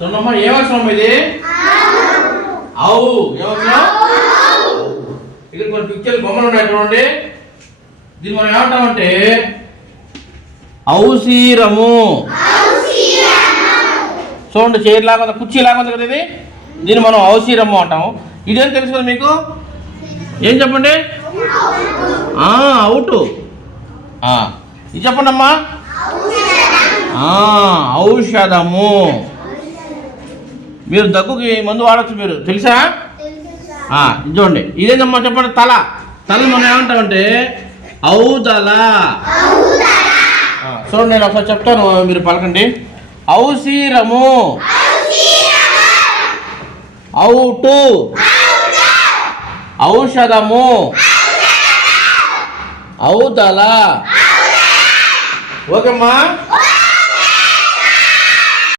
చూడమ్మా ఏమక్షరం ఇది? అవు. ఏమక్షరం? ఇక్కడ కొన్ని పిక్చర్లు బొమ్మలు ఉన్నాయి చూడండి. దీన్ని మనం ఏమంటామంటే ఔషీరము. చూడండి చైర్ లాగా ఉంది, కుర్చీ లాగా ఉంది కదా ఇది. దీన్ని మనం ఔషీరము అంటాము. ఇదేం తెలుసు కదా మీకు? ఏం చెప్పండి? అవుట్. ఇది చెప్పండి అమ్మా. ఔషధము. మీరు దగ్గుకి మందు వాడచ్చు, మీరు తెలుసా? ఇది చూడండి. ఇదేంటమ్మా చెప్పండి? తల. తల మనం ఏమంటామంటే ఔదల. చూడండి నేను ఒకసారి చెప్తాను, మీరు పలకండి. ఔషీరము, ఔటు, ఔషధము, ఔదల. ఓకేమ్మా.